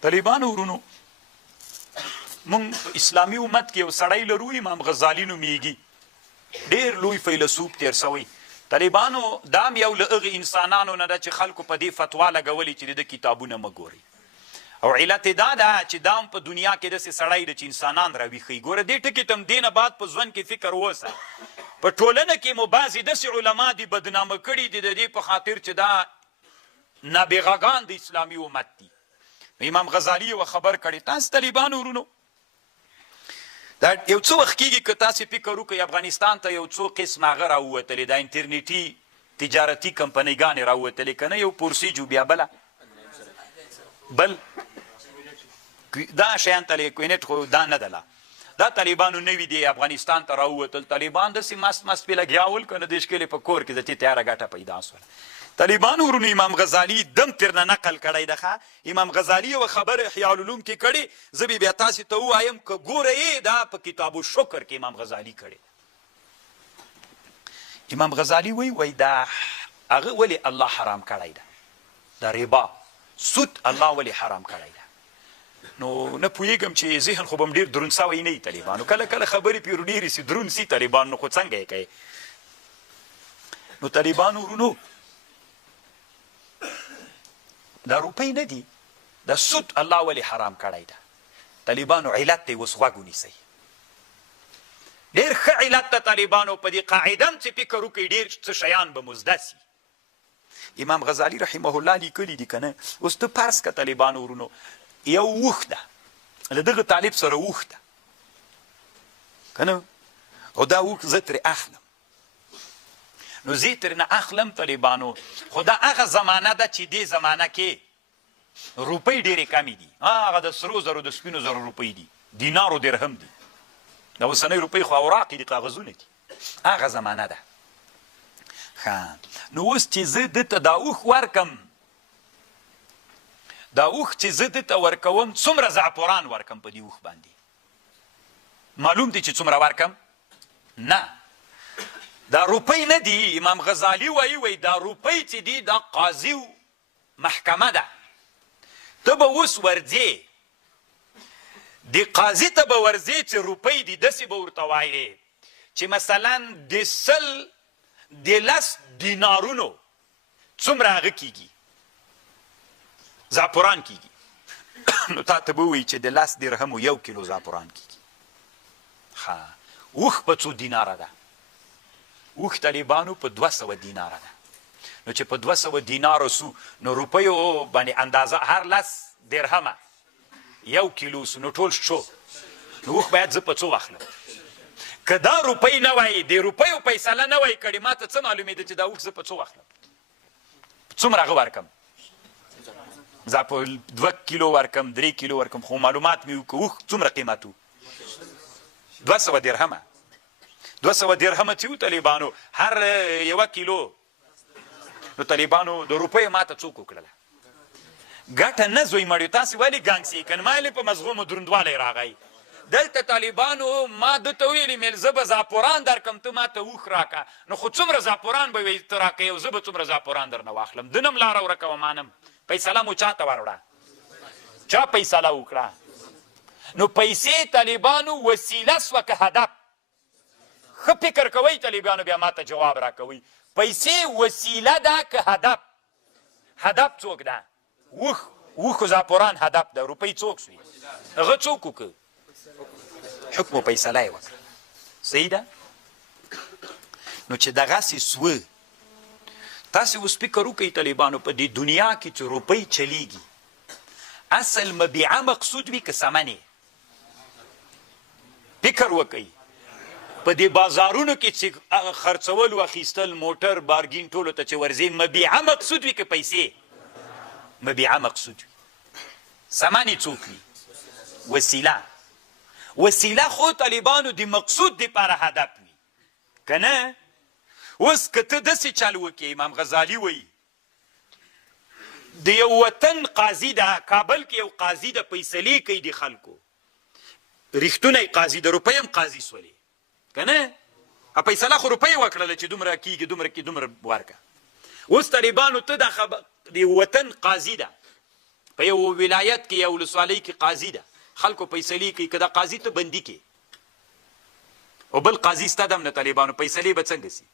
طالبانو ورونو. مونږ اسلامی امت کې یو سړی لرو امام غزالی نومیږي. ډیر لوی فیلسوف تیر سوی طالبانو دام یو لغه انسانانو نه چې خلکو په دې فتوا لګولې چې د کتابونه مګوري او علت دا ده چې دام په دنیا کې د سړی د انسانان راويخي ګوره دې ټکی تم دینه بعد په ځوان کې فکر وسه. په ټولنه کې مو بعضې داسې علما دي بدنامه کړي دي د دې په خاطر چې دا نابغاګان د اسلامي امت دي امام غزالی و خبر کړي تاسو طالبان ورونو دا یو څو وخت کېږي که تاسو فکر وکړئ افغانستان ته یو څو قسم هغه راووتلې. دا انټرنیټي تجارتي کمپنیګانې راووتلې. که نه یو پورسي جو بیا بله. بل. دا شیان ته کوینټ خو دا نه دله دا طالبانو نوی دی افغانستان ته راووتل. طالبان د مست مست په لګیاول کنه د شکل په کور کې د چې تیار غټه پیدا سول طالبان ورونو امام غزالی دم ترنه نقل کړی دغه امام غزالی او خبر احیاء العلوم کې کړي زبی بیا تاسو ته وایم ک ګوره دا په کتاب الشکر کې امام غزالی کړي امام غزالی وی وی دا هغه ولی الله حرام کړی دا دا ربا. سود الله ولی حرام کړی نو نه پوهیږم چې ذهن خو بم ډیر درون سوی نه طالبانو. کله کله خبرې پیرو ډیرې سي درون سي طالبان نو خو څنګه یې کوي نو طالبانو ورونو دا روپۍ نه دي دا سود الله ولی حرام کړی دا طالبانو علت دی اوس غوږ ونیسئ. ډېر ښه علت ته طالبانو په دې قاعده چې فکر وکړي ډېر څه شیان به مزده سي. امام غزالی رحمه الله لیکلی دي کنه اوس ته پارس کا طالبانو ورونو یو وخت ده له دغه طالب سره وخت ده کنه او دا وخت زه ترې اخلم نو زه ترې نه اخلم طالبانو خو دا هغه زمانه ده چې دې زمانه کې روپۍ ډېرې کمې دي. هغه د سرو زرو د سپینو زرو روپۍ دي. دینارو درهم دي. د اوسنۍ روپۍ خو اوراق دي کاغذونه دي. هغه زمانه ده. نو اوس چې زه دته دا اوښ ورکم دا اوښ چې زه دته ورکوم څومره زعفران ورکم په دې اوښ باندې. معلوم دی چې څومره ورکم؟ نه. دا روپۍ نه دی امام غزالی وایي وای دا روپۍ چې دی دا قاضي محکمه ده. ته به اوس ورځې. د قاضي ته به ورځې چې روپۍ دي داسې به ورته وایې چې مثلا د سل د لس دینارونو څومره هغه کیږي زعفران کیږي نو تا ته به وایي چې د لس درهمو یو کیلو زعفران کیږي ښه اوښ په څو دیناره ده اوښ طالبانو په دوه سوه دیناره ده نو چې په دوه سوه دینارو سو نو روپیو باندې اندازه هر لس درهمه یو کیلو سو نو ټول شو نو اوښ باید زه په څو واخلم که دا روپۍ نه وای د روپیو فیصله نه وای کړې ما ته څه معلومېده چې دا اوښ زه په څو واخلم څومره هغه ورکم زه په دوه کیلو ورکم درې کیلو ورکم خو معلومات مې وکړه اوښ څومره قیمت و دوه سوه درهمه دوه سوه درهمه چې و طالبانو هر یوه کیلو نو طالبانو د روپیو ماته څوک وکړله ګټه نه زوی مړیو تاسې ولې ګنګ سي کنمایلې په مزغومو دروندوالی راغی دلته طالبانو ما ده ته ویلې مېل زه به زاپوران درکم ته ما ته اوښ راکه نو خو څومره زاپوران به وی ته راکې او زه به څومره زاپوران درنه واخلم ده نم لاره ورکه ومانم فیصله مو چا ته وروړه چا فیصله وکړه نو پیسې طالبانو وسیله سوه که هدف ښه فکر کوئ طالبانو بیا ما ته جواب راکوئ پیسې وسیله ده که هدف هدف څوک ده وخ وخ زاپوران هدف ده روپۍ څوک سوی هغه څوک وکړه حکم فیصله یې وکړه صحیح ده نو چې دغسې سوه تاسې اوس فکر وکړئ طالبانو په دې دنیا کې چې روپۍ چلیږي. اصل مبیعه مقصود وي که سمنې. فکر وکړئ. په دې بازارونو کې چې خرڅول او اخیستل موټر بارګین ټولو ته چې ورځي مبيعه مقصود وي که پیسې؟ مبيعه مقصود وي. سمانی څوک وي؟ وسیله. وسیله خو طالبانو د مقصود لپاره هدف وي. کنه اوس کته داسې چل وکي امام غزالی وایي. د یو وطن قاضي ده کابل کې یو قاضي د فیصلې کوي د خلکو. ریښتونه قاضي د روپیم قاضي سولي کنه ا فیصله خو روپۍ وکړله چې دومره کیږي دومره کې دومره ورکه. اوس طالبانو ته د خبر دی وطن قاضي ده. په یو ولایت کې یو ولسوالۍ کې قاضي ده. خلکو فیصله کوي کدا قاضي ته بندي کې او بل قاضي ستادم نه طالبانو فیصله به څنګه سي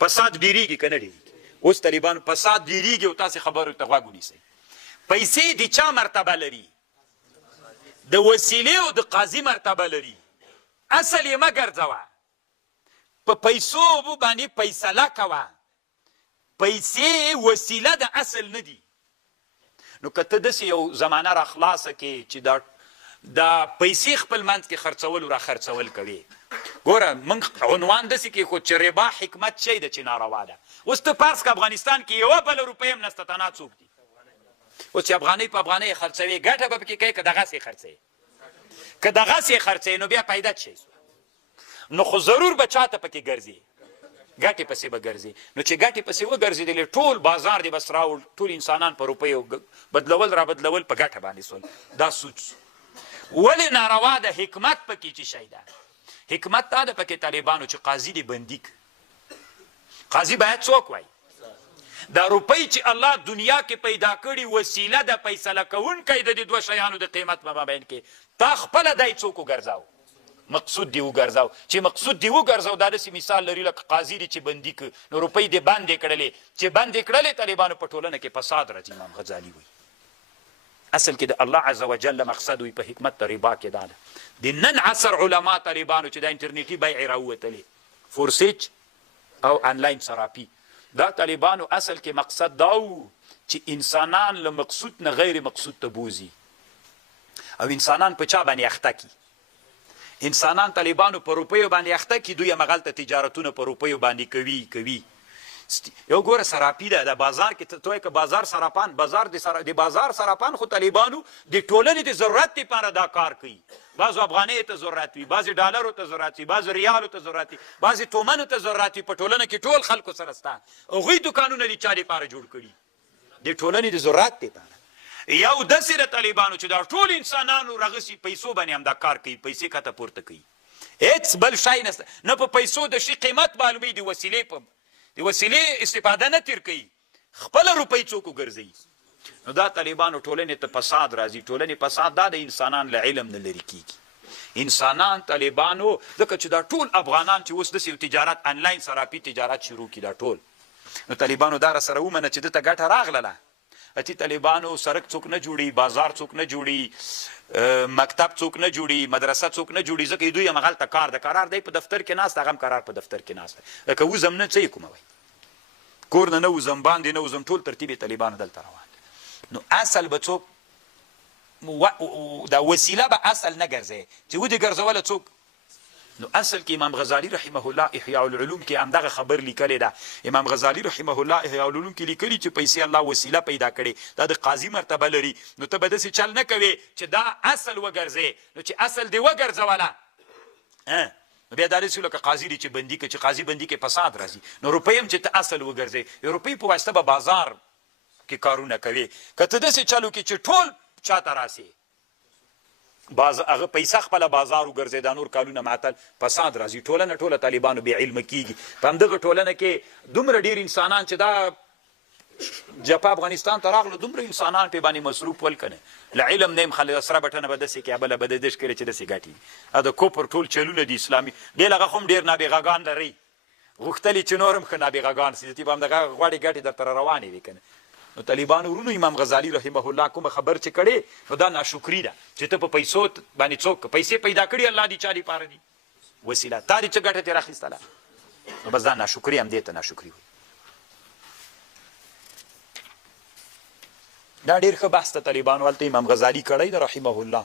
فساد ډیریږي کنه ډیریږي اوس طالبانو فساد ډیریږي او تاسو خبرو ته غوږ ونیسئ. پیسې د چا مرتبه لري؟ د وسیلې او د قاضي مرتبه لري. اصل یې مګر ځوا په پیسو باندې فیصله کوه. پیسې وسیله د اصل نه دي. نو کته د یو زمانہ را خلاصه کې چې دا دا پیسې خپل منځ کې خرڅول را خرڅول کوي ګوره موږ عنوان دسی کې خو چې ربا حکمت شي د چې ناروا ده؟ اوس ته پارس کې افغانستان کې یو بل روپۍ هم نسته تنا څوک دي. اوس چې افغانۍ په افغانۍ خرڅوي ګټه به پکې کوي که دغه سي خرڅوي؟ که دغه سي خرڅوي نو بیا پیدا شي؟ نو خو ضرور به چاته پکې ګرځي؟ ګټې پسې به ګرځي. نو چې ګټې پسې وګرځېدلې ټول بازار دی بس راوړ ټول انسانان په روپیو بدلول را بدلول په ګټه باندې سول. دا سوچ ولې ناروا ده؟ حکمت پکې چې شي ده حکمت دا ده پکې طالبانو چې قاضي دی بندي قاضي باید څوک وای؟ دا روپۍ چې الله دنیا کې پیدا کړي وسیله د فیصله کوونکی د دې دوه شیانو د قیمت په مابین کې. تا خپله دای څوک وګرځاو؟ مقصود دی وګرځاو. چې مقصود دی وګرځاو دا داسې مثال لري لکه قاضي دی چې بندي ک نو روپۍ دی باندې کړلې. چې باندې کړلې طالبانو په ټولنه کې فساد راځي امام غزالی وایي اصل کې د الله عز وجل مقصد وي په حکمت ربا کې دا ده. د نن عصر علما طالبانو چې د انټرنیټي بیع راووتلې فورسیج او انلاین سراپی دا طالبانو اصل کې مقصد دا چې انسانان له مقصود نه غیر مقصود ته بوزي. او انسانان په چا باندې اخته کی انسانان طالبانو په روپیو باندې اخته کی دوی مغلطه تجارتونه په روپیو باندې کوي کوي یو ګوره سراپی ده د بازار کې ته که بازار سراپان بازار د سر... بازار سراپان خو طالبانو د ټولنې د ضرورت لپاره دا کار کوي بعضو افغانۍ ته ضرورت وي بعضې ډالرو ته ضرورت وي بعضې ریالو ته ضرورت وي بعضې تومنو ته ضرورت وي په ټولنه کې ټول خلکو سره سته هغوی دوکانونه د چا دپاره جوړ کړي د ټولنې د ضرورت دپاره یو داسې د طالبانو چې دا ټول انسانانو رغسي پیسو باندې هم دا کار کوي پیسې کته پورته کوي هیڅ بل شی نسته نه په پیسو د شي قیمت معلومي د وسیلې په د وسیلې استفاده نه تیر کوي خپل روپۍ څوک ګرځي نو دا طالبانو ټولنې ته فساد راځي. ټولنې فساد دا د انسانان له علم نه لري کیږي. انسانان طالبانو ځکه چې دا ټول افغانان چې اوس د تجارت انلاین سراپی تجارت شروع کی دا ټول. نو طالبانو دا سره ومنه چې د ته ګټه راغله اتی طالبانو سرک څوک نه جوړي بازار څوک نه جوړي مکتب څوک نه جوړي مدرسه څوک نه جوړي ځکه دوی مغل ته کار د قرار دی په دفتر کې ناس هغه قرار په دفتر کې ناس لکه وزم نه څه کوم وای کور نه وزم باندې نه وزم ټول ترتیب طالبانو دلته روان نو اصل به څوک دا وسیله به اصل نه ګرځي. چې ودی ګرځول څوک نو اصل کې امام غزالی رحمه الله احیاء العلوم کې همدغه خبر لیکلی ده. امام غزالی رحمه الله احیاء العلوم کې لیکلی چې پیسې الله وسیله پیدا کړي دا د قاضي مرتبه لري. نو ته به داسې چل نه کوي چې دا اصل وګرځي نو چې اصل دی وګرځوله. بیا دا رسول که قاضي دی چې بندي کې چې قاضي بندي کې فساد راځي. نو روپۍ هم چې ته اصل وګرځي روپۍ په واسطه به بازار کې کارونه کوي که ته داسې چلو کې چې ټول چاته راسي باز هغه پیسې خپل بازار وګرځي د نور کالونه معطل. فساد راځي. ټولنه ټوله طالبانو به علم کیږي په همدغه ټولنه کې دومره ډیر انسانان چې دا جپا افغانستان ته راغلو دومره انسانان په باندې مصروف ول کنه. ل علم نیم خل سره بټنه بده سي کې بل بده دش کړي چې د سي ګټي. دا کوپر ټول چلونه دي اسلامي. ډیر هغه هم ډیر نابغاګان لري. غختلی چې نورم خنه نابغاګان سي چې په همدغه غواړي ګټي در تر رواني دي کنه نو طالبان ورونو امام غزالی رحمه الله کوم خبر چې کړي نو دا ناشکری ده. چې ته په پیسو باندې څوک پیسې پیدا کړي الله دې چاري پاره دي. وسیله. تا دې چې ګټه تیر اخیستله؟ نو بس دا ناشکری هم دې ته ناشکری وي دا ډیر ښه بحث ته طالبان ولته امام غزالی کړی د رحمه الله